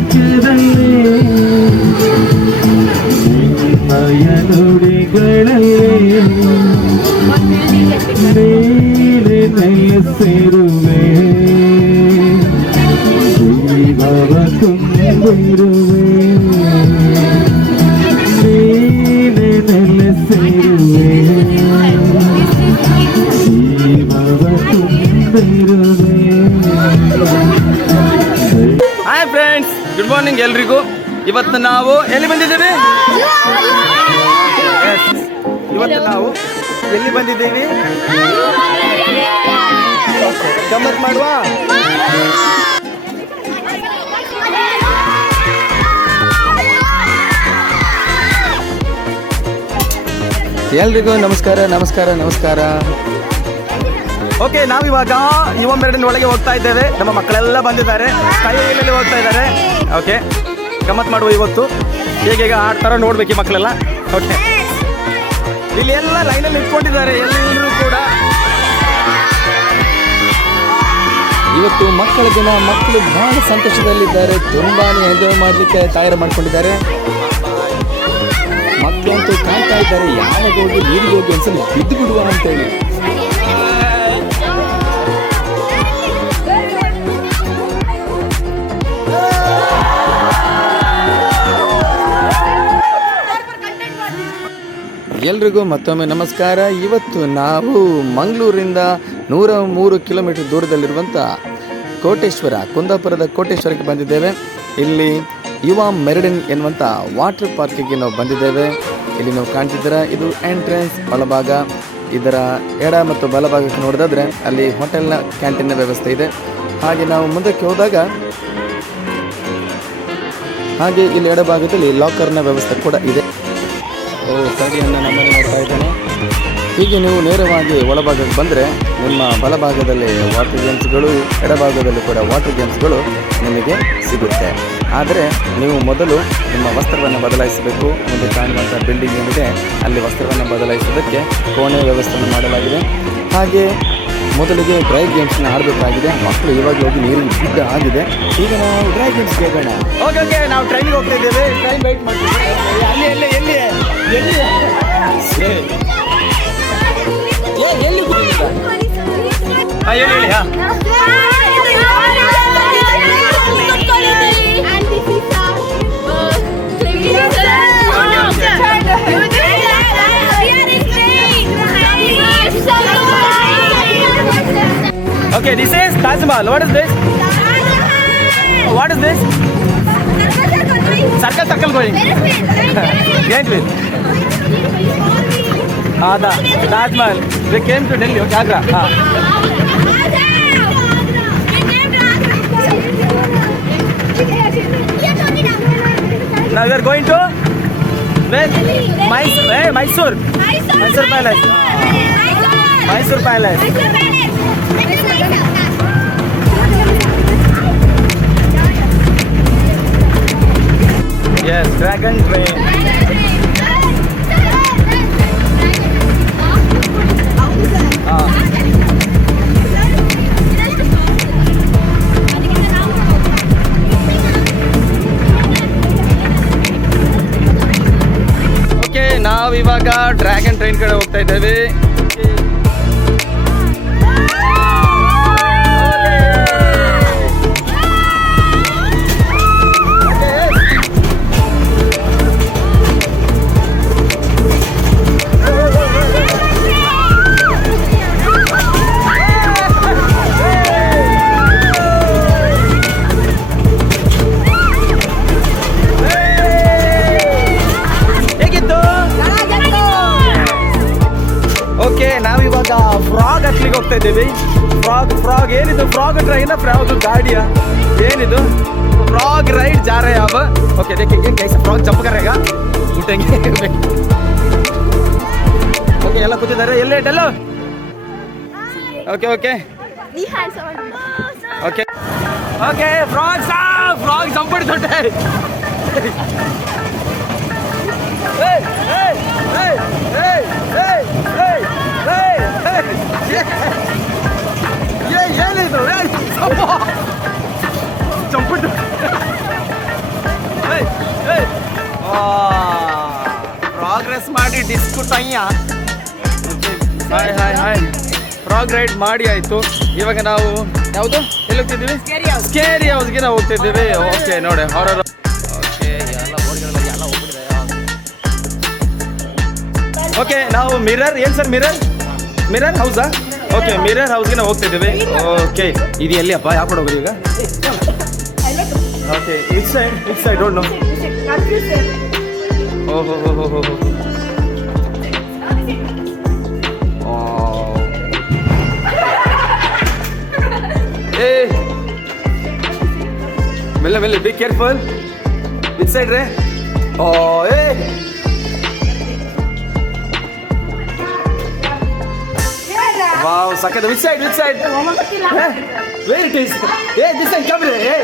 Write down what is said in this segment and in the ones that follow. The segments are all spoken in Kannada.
ವಾಕ್ಯದಲ್ಲಿ ನಿನ್ನಯ ನುಡಿಗಳಲ್ಲಿ ನೀನೆ ನೆಲೆಸಿರುವೆ ಜೀವವ ತುಂಬಿರುವೆ ನೀನೆ ನೆಲೆಸಿರುವೆ ಜೀವವ ತುಂಬಿರುವೆ. ಹಾಯ್ ಫ್ರೆಂಡ್ಸ್, ಗುಡ್ ಮಾರ್ನಿಂಗ್ ಎಲ್ರಿಗೂ. ಇವತ್ತು ನಾವು ಎಲ್ಲಿ ಬಂದಿದ್ದೀವಿ? ಇವತ್ತು ನಾವು ಎಲ್ಲಿ ಬಂದಿದ್ದೀವಿ? ಗಮ್ಮತ್ ಮಾಡುವ. ಎಲ್ರಿಗೂ ನಮಸ್ಕಾರ ನಮಸ್ಕಾರ ನಮಸ್ಕಾರ. ಓಕೆ, ನಾವಿವಾಗ ಯುವ ಮೆರಡಿನ ಒಳಗೆ ಹೋಗ್ತಾ ಇದ್ದೇವೆ. ನಮ್ಮ ಮಕ್ಕಳೆಲ್ಲ ಬಂದಿದ್ದಾರೆ, ಕೈಯಲ್ಲಿ ಹೋಗ್ತಾ ಇದ್ದಾರೆ. ಓಕೆ, ಗಮ್ಮತ್ ಮಾಡುವ ಇವತ್ತು. ಹೇಗೆ ಆಡ್ತಾರೋ ನೋಡ್ಬೇಕು ಈ ಮಕ್ಕಳೆಲ್ಲ. ಓಕೆ, ಇಲ್ಲಿ ಎಲ್ಲ ಲೈನಲ್ಲಿ ನಿಂತ್ಕೊಂಡಿದ್ದಾರೆ ಎಲ್ಲರೂ ಕೂಡ. ಇವತ್ತು ಮಕ್ಕಳ ದಿನ. ಮಕ್ಕಳು ಬಹಳ ಸಂತೋಷದಲ್ಲಿದ್ದಾರೆ, ತುಂಬಾನೇ ಎಂಜಾಯ್ ಮಾಡಲಿಕ್ಕೆ ತಯಾರು ಮಾಡ್ಕೊಂಡಿದ್ದಾರೆ. ಮಕ್ಕಳಂತೂ ಕಾಣ್ತಾ ಇದ್ದಾರೆ, ಯಾವಾಗ ಹೋಗಿ ನೀರಿಗೆ ಹೋಗಿ ಒಂದ್ಸಲ ಬಿದ್ದು ಬಿಡುವ ಅಂತೇಳಿ. ಎಲ್ರಿಗೂ ಮತ್ತೊಮ್ಮೆ ನಮಸ್ಕಾರ. ಇವತ್ತು ನಾವು ಮಂಗಳೂರಿಂದ 103 ಕಿಲೋಮೀಟರ್ ದೂರದಲ್ಲಿರುವಂಥ ಕೋಟೇಶ್ವರ, ಕುಂದಾಪುರದ ಕೋಟೇಶ್ವರಕ್ಕೆ ಬಂದಿದ್ದೇವೆ. ಇಲ್ಲಿ ಯುವ ಮೆರಡಿನ್ ಎನ್ನುವಂಥ ವಾಟರ್ ಪಾರ್ಕಿಗೆ ನಾವು ಬಂದಿದ್ದೇವೆ. ಇಲ್ಲಿ ನಾವು ಕಾಣ್ತಿದ್ದೀರಾ, ಇದು ಎಂಟ್ರೆನ್ಸ್ ಒಳಭಾಗ. ಇದರ ಎಡ ಮತ್ತು ಬಲಭಾಗಕ್ಕೆ ನೋಡಿದ್ರೆ ಅಲ್ಲಿ ಹೋಟೆಲ್ನ ಕ್ಯಾಂಟೀನ್ನ ವ್ಯವಸ್ಥೆ ಇದೆ. ಹಾಗೆ ನಾವು ಮುಂದಕ್ಕೆ ಹೋದಾಗ ಹಾಗೆ ಇಲ್ಲಿ ಎಡಭಾಗದಲ್ಲಿ ಲಾಕರ್ನ ವ್ಯವಸ್ಥೆ ಕೂಡ ಇದೆ. ಕರಡಿಯನ್ನು ನಮ್ಮನ್ನು ನೋಡ್ತಾ ಇದ್ದೇನೆ. ಹೀಗೆ ನೀವು ನೇರವಾಗಿ ಒಳಭಾಗಕ್ಕೆ ಬಂದರೆ ನಿಮ್ಮ ಬಲಭಾಗದಲ್ಲಿ ವಾಟರ್ ಗೇಮ್ಸ್ಗಳು, ಎಡಭಾಗದಲ್ಲಿ ಕೂಡ ವಾಟರ್ ಗೇಮ್ಸ್ಗಳು ನಿಮಗೆ ಸಿಗುತ್ತೆ. ಆದರೆ ನೀವು ಮೊದಲು ನಿಮ್ಮ ವಸ್ತ್ರವನ್ನು ಬದಲಾಯಿಸಬೇಕು. ಮುಂದೆ ಕಾಣುವಂಥ ಬಿಲ್ಡಿಂಗ್ ಏನಿದೆ ಅಲ್ಲಿ ವಸ್ತ್ರವನ್ನು ಬದಲಾಯಿಸೋದಕ್ಕೆ ಕೋಣೆ ವ್ಯವಸ್ಥೆಯನ್ನು ಮಾಡಲಾಗಿದೆ. ಹಾಗೆ ಮೊದಲಿಗೆ ಡ್ರೈ ಗೇಮ್ಸ್ನ ಆಡಬೇಕಾಗಿದೆ. ಮಕ್ಕಳು ಇವಾಗ ಹೋಗಿ ನೀರಿಗೆ ಬಿದ್ದ ಆಗಿದೆ. ಈಗ ನಾವು ಡ್ರೈ ಗೇಮ್ಸ್ಗೆ ಹೋಗೋಣ. ಓಕೆ, ನಾವು ಟ್ರೈನಿಗೆ ಹೋಗ್ತಾ ಇದ್ದೇವೆ. ಟ್ರೈನ್ ವೆಯ್ಟ್ ಮಾಡ್ತೀವಿ. ಅಲ್ಲಿ ಎಲ್ಲಿ ಎಲ್ಲಿ ಎಲ್ಲಿ ಎಲ್ಲಿ ಹೇಳಿ. Okay, this is Taj Mahal. What is this? What is this? Circle going. Giant wheel. The Taj Mahal. We came to Delhi, okay, Agra. Now we are going to where? Mysore. Mysore Palace. Mysore Palace. Yes, dragon train. Okay, ನಾವಿವಾಗ ಡ್ರ್ಯಾಗನ್ ಟ್ರೈನ್ ಕಡೆ ಹೋಗ್ತಾ ಇದ್ದೇವೆ. ನಾವಿವಾಗ ಫ್ರಾಗ್ ಹತ್ಲಿಕ್ಕೆ ಹೋಗ್ತಾ ಇದ್ದೀವಿ. ಫ್ರಾಗ್ ಏನಿದು? ಫ್ರಾಗ್ ಟ್ರೈನ, ಫ್ರಾಗ್ ಗಾಡಿಯಾ, ಏನಿದು? ಫ್ರಾಗ್ ರೈಡ್ जा रहे हैं अब. ओके, देखिए कैसे फ्रॉग जंप करेगा, उठेंगे. ओके, ಎಲ್ಲ ಕೂತಿದ್ದಾರೆ. ಎಲ್ಲೇ ಡೆಲ್ಲೋ. Okay okay okay okay. Frog jump ಹೊಡ್ತೊಟ್ಟೆ. ಏನಿದು? Hi hi hi. Frog ride ಮಾಡಿ ಆಯಿತು. ಇವಾಗ ನಾವು ಯಾವುದು ಎಲ್ಲಿ ಹೋಗ್ತಿದ್ದೀವಿ? ಸ್ಕೇರಿ ಹೌಸ್ಗೆ ನಾವು ಹೋಗ್ತಿದ್ದೀವಿ. ಓಕೆ ನೋಡಿ ಹಾರರ್. ಓಕೆ ಎಲ್ಲ ಬೋರ್ಡ್ಗಳೆಲ್ಲ ಎಲ್ಲ ಹೋಗ್ಬಿಟ್ಟಿದೆ. ಓಕೆ ನಾವು ಮಿರರ್ ಏನು ಸರ್ ಮಿರರ್ ಹೌಸಾ? ಓಕೆ ಮಿರರ್ ಹೌಸ್ಗೆ ನಾವು ಹೋಗ್ತಿದ್ದೀವಿ. ಓಕೆ ಇದು ಎಲ್ಲಿ ಅಪ್ಪ ಯಾವ ಕಡೆ ಹೋಗೋದು ಈಗ? Okay which side don't know. ಓಹೋ ಹೋ ಹೋ ಹೋ ಹೋ. Hey, ಮೆಲ್ಲ ಬಿ ಕೇರ್ಫುಲ್. ವಿಚ್ ಸೈಡ್ ರೇ? ಓ ಏ ವಾವ್ ಸಕ್ಕದ. Which side where it is? ಏ ದಿಸ್ ಸೈಡ್ ಕಮ್ ರೇ. ಏ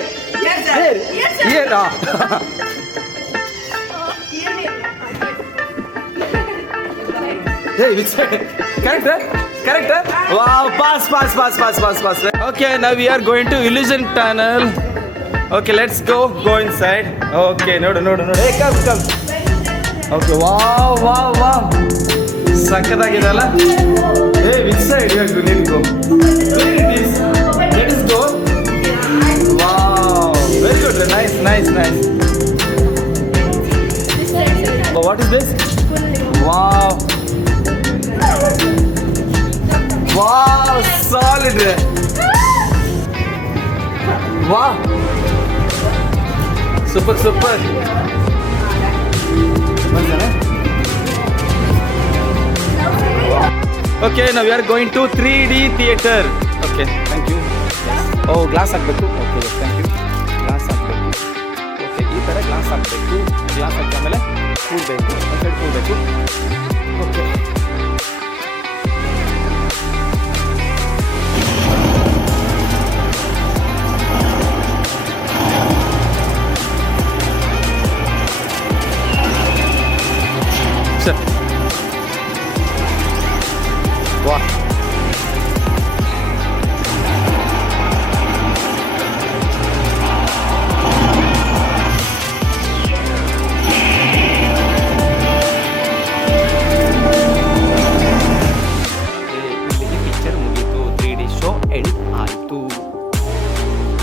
Hey, which side? Correct? Wow, pass. Okay, now we are going to Illusion Tunnel. Okay, let's go inside. Okay, no. Hey, come. Okay, wow. Sakadaಗಿದೆ ಅಲ್ಲ? Hey, which side you have to need to go? Where it is? Let us go. Wow, very good. Nice. Oh, what is this? Wow, solid. Wow, super. Okay, now we are going to 3D theater. Okay, thank you. Yes. Oh, glass ಹಾಕಬೇಕು. Okay, yes, thank you. Glass ಹಾಕಬೇಕು. Okay, ಈ ಥರ ಗ್ಲಾಸ್ ಹಾಕಬೇಕು. ಗ್ಲಾಸ್ ಹಾಕಿದ್ಮೇಲೆ ಕೂಡಬೇಕು. ಒಂದು ಸೈಡ್ ಕೂಡಬೇಕು. Okay sir. ವಾ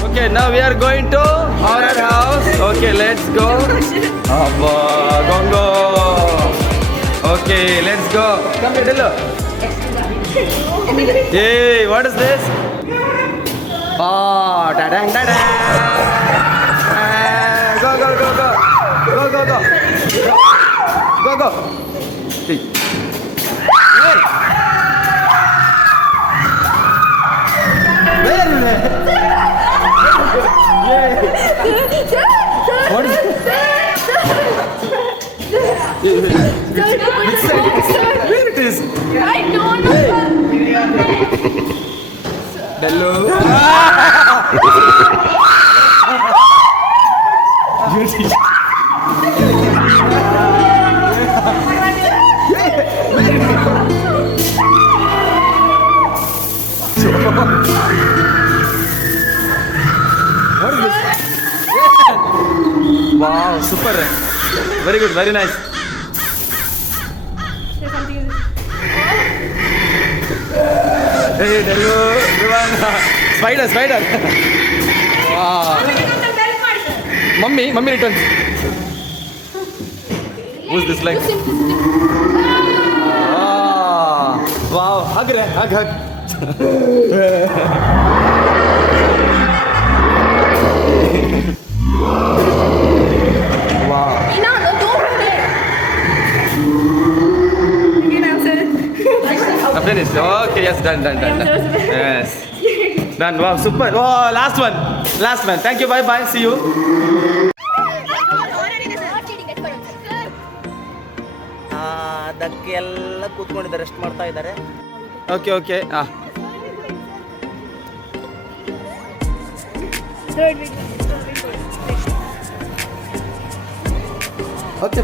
Okay, now we are going to horror house. Okay, let's go. Abba, go. Okay, let's go. Come here, Dillo. Hey, what is this? Oh, da-dang. Go. Hey. Where is it? What is it? Which side? Where it is? I don't know. Hello. What is this? Wow, super. Very good, very nice. Hey, hello, everyone. Spider. Wow. Mummy return. Who's this like? Wow, hug. Wow. Finished. Okay, yes, done. Yes. Done. Wow, super. Oh, last one. Thank you. Bye. See you. ಅದಕ್ಕೆ ಎಲ್ಲ ಕೂತ್ಕೊಂಡಿದ್ದಾರೆ, ರೆಸ್ಟ್ ಮಾಡ್ತಾ ಇದ್ದಾರೆ. Okay. Okay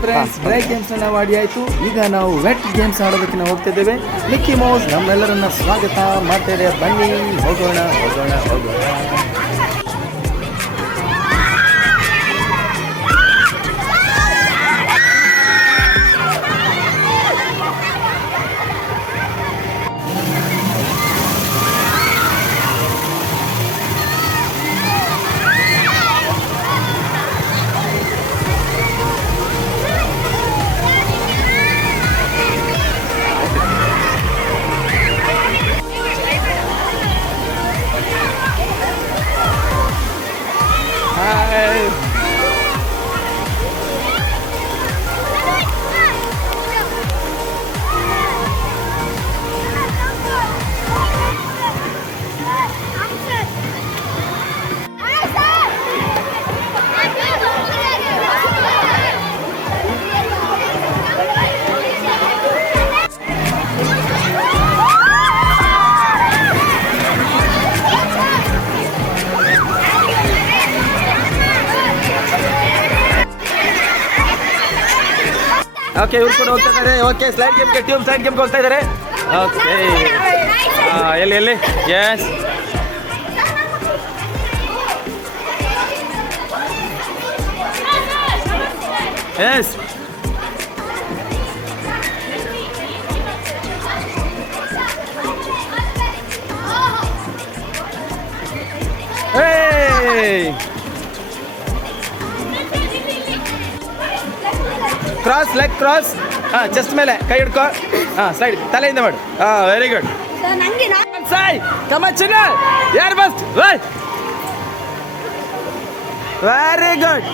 friends, dry games ನಾವು ಆಡಿ ಆಯಿತು. ಈಗ ನಾವು ವೆಟ್ ಗೇಮ್ಸ್ ಆಡೋದಕ್ಕೆ ನಾವು ಹೋಗ್ತಿದ್ದೇವೆ. ಮಿಕ್ಕಿ ಮೌಸ್ ನಮ್ಮೆಲ್ಲರನ್ನ ಸ್ವಾಗತ ಮಾಡ್ತೇವೆ. ಬನ್ನಿ ಹೋಗೋಣ. ಓಕೆ ಇವ್ರು ಕೂಡ ಹೋಗ್ತಾ ಇದ್ದಾರೆ. ಓಕೆ ಸ್ಲೈಡ್ ಗೇಮ್ಗೆ ಟ್ಯೂಬ್ ಸ್ಲೈಡ್ ಗೇಮ್ಗೆ ಹೋಗ್ತಾ ಇದ್ದಾರೆ. ಓಕೆ ಎಲ್ಲಿ ಎಲ್ಲಿ yes yes cross leg cross ಹಾಂ ಚೆಸ್ಟ್ ಮೇಲೆ ಕೈ ಹಿಡ್ಕೊ ಹಾಂ ಸ್ಲೈಡ್ ತಲೆಯಿಂದ ಮಾಡು ಹಾಂ ವೆರಿ ಗುಡ್ ಸಾಯ್ ಕಮ ಚಿನ್ನ ಯಾರು ಬಸ್ ವೆರಿ ಗುಡ್.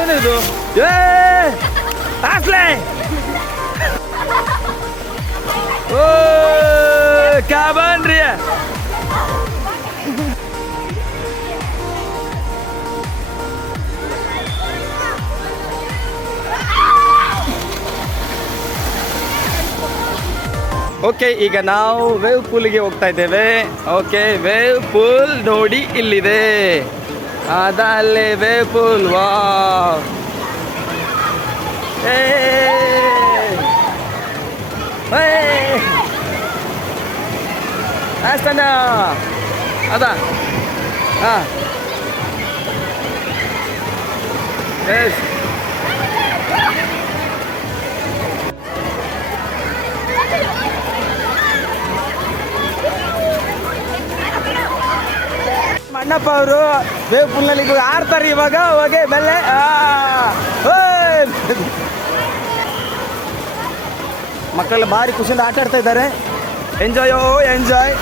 ಏನಿದು ಆಸ್ಲೆ ಓ ಕ್ಯಾಬನ್ರಿ ಓಕೆ ಈಗ ನಾವು ವೇವ್ ಪೂಲ್ಗೆ ಹೋಗ್ತಾ ಇದ್ದೇವೆ. ಓಕೆ ವೇವ್ ಪೂಲ್ ನೋಡಿ ಇಲ್ಲಿದೆ ಅದಲ್ಲೇ ವೇವ್ ಪೂಲ್. ವಾ ಅಷ್ಟನ ಅದಾ ಹಾಂ ಎಸ್ ಅಣ್ಣಪ್ಪ ಅವರು ವೇವ್ ಪೂಲ್ನಲ್ಲಿ ಆಡ್ತಾರೆ ಇವಾಗ. ಹೋಗಿ ಬೆಲೆ ಮಕ್ಕಳೆಲ್ಲ ಭಾರಿ ಖುಷಿಯಿಂದ ಆಟ ಆಡ್ತಾ ಇದ್ದಾರೆ. ಎಂಜಾಯೋ ಎಂಜಾಯ್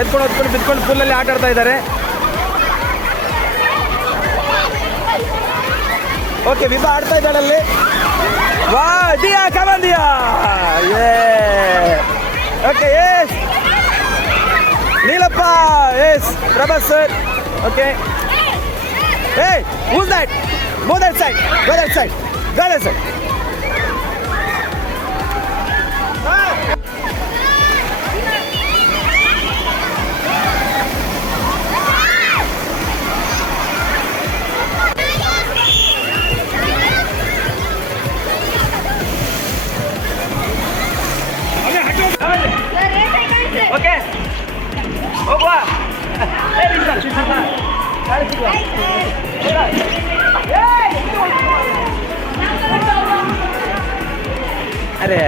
ಎತ್ಕೊಂಡು ಹೊತ್ಕೊಂಡು ಬಿತ್ಕೊಂಡು ಪೂಲಲ್ಲಿ ಆಟ ಆಡ್ತಾ ಇದ್ದಾರೆ. ಓಕೆ ವಿಭಾ ಆಡ್ತಾ ಇದ್ದಾಳಲ್ಲಿ. ವಾ Diya come on Diya okay yes Neelappa yes Prabhas sir. Okay hey who's that? Go that side, go that side, go that side. Okay ಹೋಗುವ ಅರೆ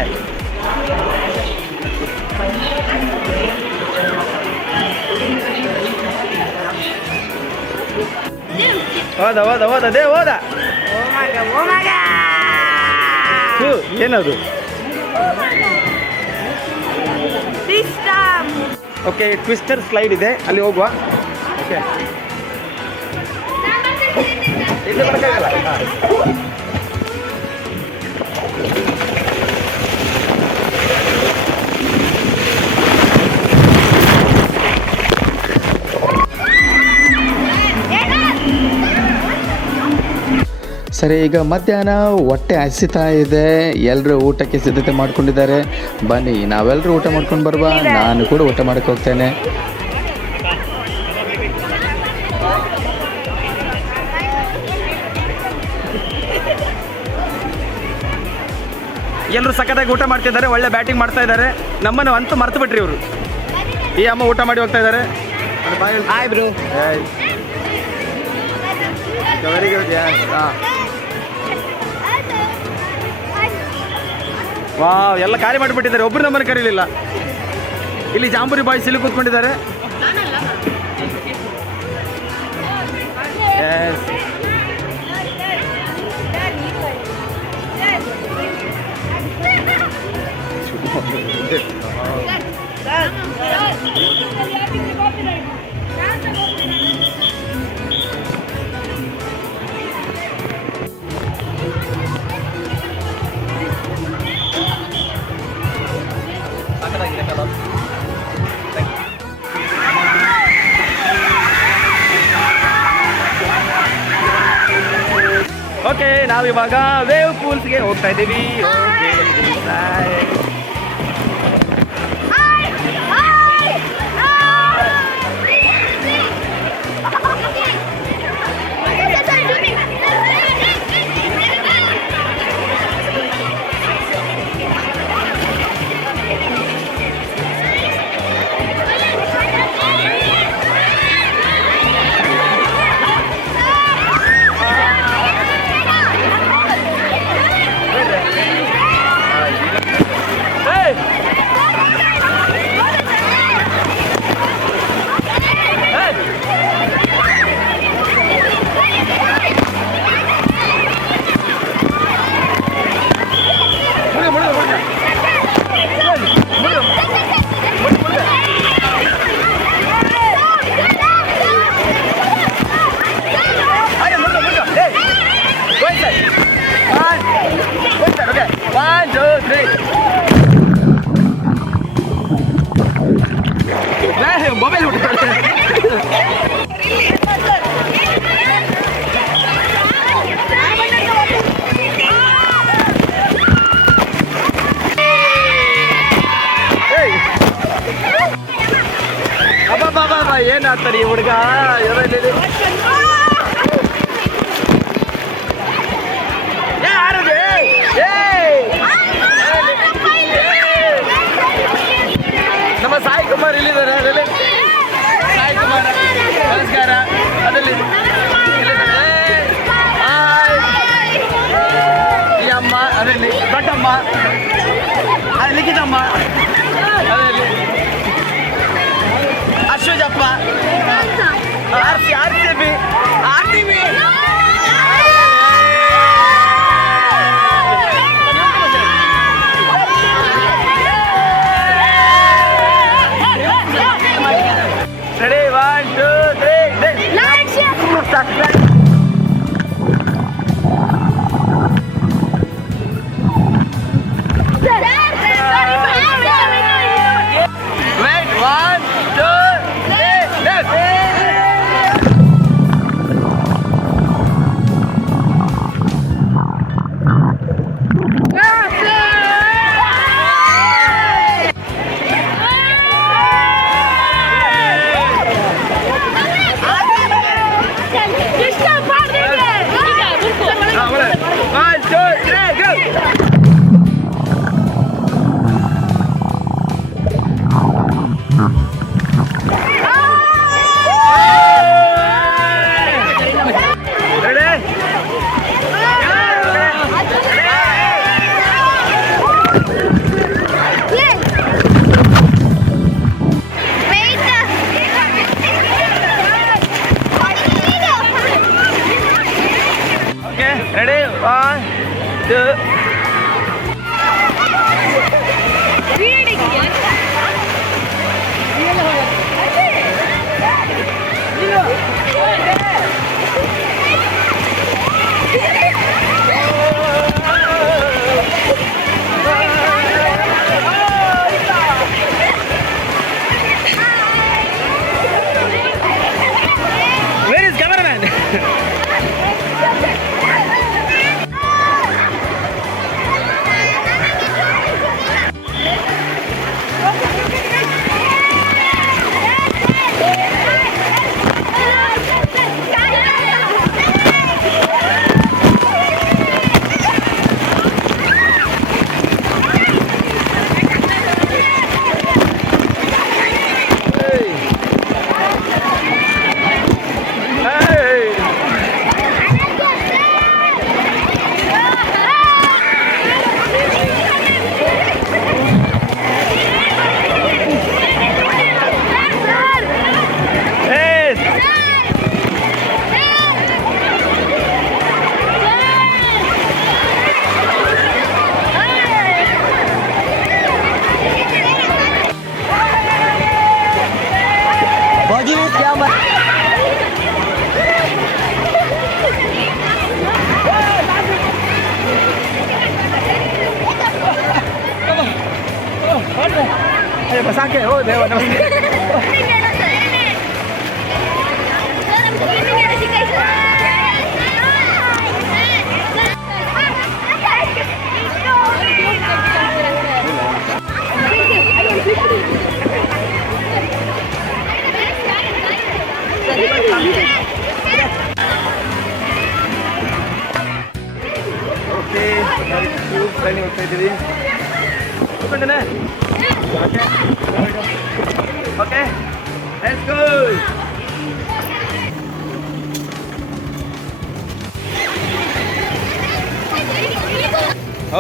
ಹೋದ ಹೋದ ಹೋದ ದೇ ಹೋದ. ಏನದು? ಓಕೆ ಟ್ವಿಸ್ಟರ್ ಸ್ಲೈಡ್ ಇದೆ ಅಲ್ಲಿ ಹೋಗುವ. ಓಕೆ ಇಲ್ಲಿ ಬರಕ್ಕಾಗಲ್ಲ. ಸರಿ ಈಗ ಮಧ್ಯಾಹ್ನ ಹೊಟ್ಟೆ ಹಸಿತಾ ಇದೆ. ಎಲ್ಲರೂ ಊಟಕ್ಕೆ ಸಿದ್ಧತೆ ಮಾಡ್ಕೊಂಡಿದ್ದಾರೆ. ಬನ್ನಿ ನಾವೆಲ್ಲರೂ ಊಟ ಮಾಡ್ಕೊಂಡು ಬರುವ. ನಾನು ಕೂಡ ಊಟ ಮಾಡಕ್ಕೆ ಹೋಗ್ತೇನೆ. ಎಲ್ಲರೂ ಸಖತ್ತಾಗಿ ಊಟ ಮಾಡ್ತಿದ್ದಾರೆ. ಒಳ್ಳೆ ಬ್ಯಾಟಿಂಗ್ ಮಾಡ್ತಾ ಇದ್ದಾರೆ. ನಮ್ಮನ್ನು ಅಂತೂ ಮರ್ತು ಬಿಟ್ರಿ ಇವರು. ಈ ಅಮ್ಮ ಊಟ ಮಾಡಿ ಹೋಗ್ತಾ ಇದ್ದಾರೆ. Hi bro. Very good. ಹಾಂ ವಾ ಎಲ್ಲ ಖಾಲಿ ಮಾಡಿಬಿಟ್ಟಿದ್ದಾರೆ. ಒಬ್ಬರು ನಮ್ಮನ್ನು ಕರೀಲಿಲ್ಲ. ಇಲ್ಲಿ ಜಾಂಬೂರಿ ಬಾಯ್ಸ್ ಇಲ್ಲಿ ಕೂತ್ಕೊಂಡಿದ್ದಾರೆ. ಓಕೆ ನಾವಿವಾಗ ವೇವ್ ಪೂಲ್ಸ್ಗೆ ಹೋಗ್ತಾ ಇದ್ದೀವಿ. ಮೊಬೈಲ್ ಅಬ್ಬಾ ಏನ್ ಆಡ್ತಾರೆ ಈ ಹುಡುಗ ನಮ್ಮ ಸಾಯಿ ಕುಮಾರ್ ಇಲ್ಲಿದ್ದಾರೆ ಅದರಲ್ಲಿ ಸಾಯಿ ಕುಮಾರ್ ನಮಸ್ಕಾರ ಅದರಲ್ಲಿ ಈ ಅಮ್ಮ ಅದರಲ್ಲಿ ದೊಡ್ಡಮ್ಮ ಲಿಖಿತಮ್ಮ ಅದರಲ್ಲಿ ಅಶ್ವಜಪ್ಪ R C B Ready, 1, 2, 3, Wait, 1, 2, 3, left. Ready? 1, 2. Where is cameraman? Masakit. Oh, dewa namaste. Okay training ಹೋಗ್ತಾ ಇದ್ದೀವಿ ಕೂತ್ಕೊಂಡೇನೆ ಓಕೆ ಲೆಟ್ಸ್ ಗೋ.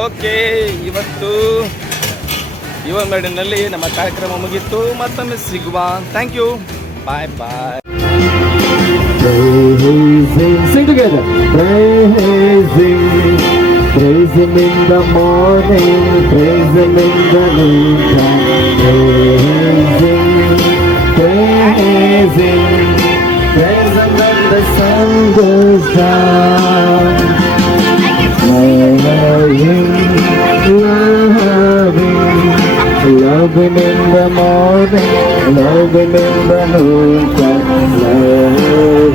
ಓಕೆ ಇವತ್ತು ಯುವನಾಡಿನಲ್ಲಿ ನಮ್ಮ ಕಾರ್ಯಕ್ರಮ ಮುಗಿತು. ಮತ್ತೊಮ್ಮೆ ಸಿಗುವ. Thank you. Bye bye. Sing together. Praise Him in the morning, praise Him in the noontime. Praise Him when the sun goes down. Love Him in the morning, Love in the moonshine, love.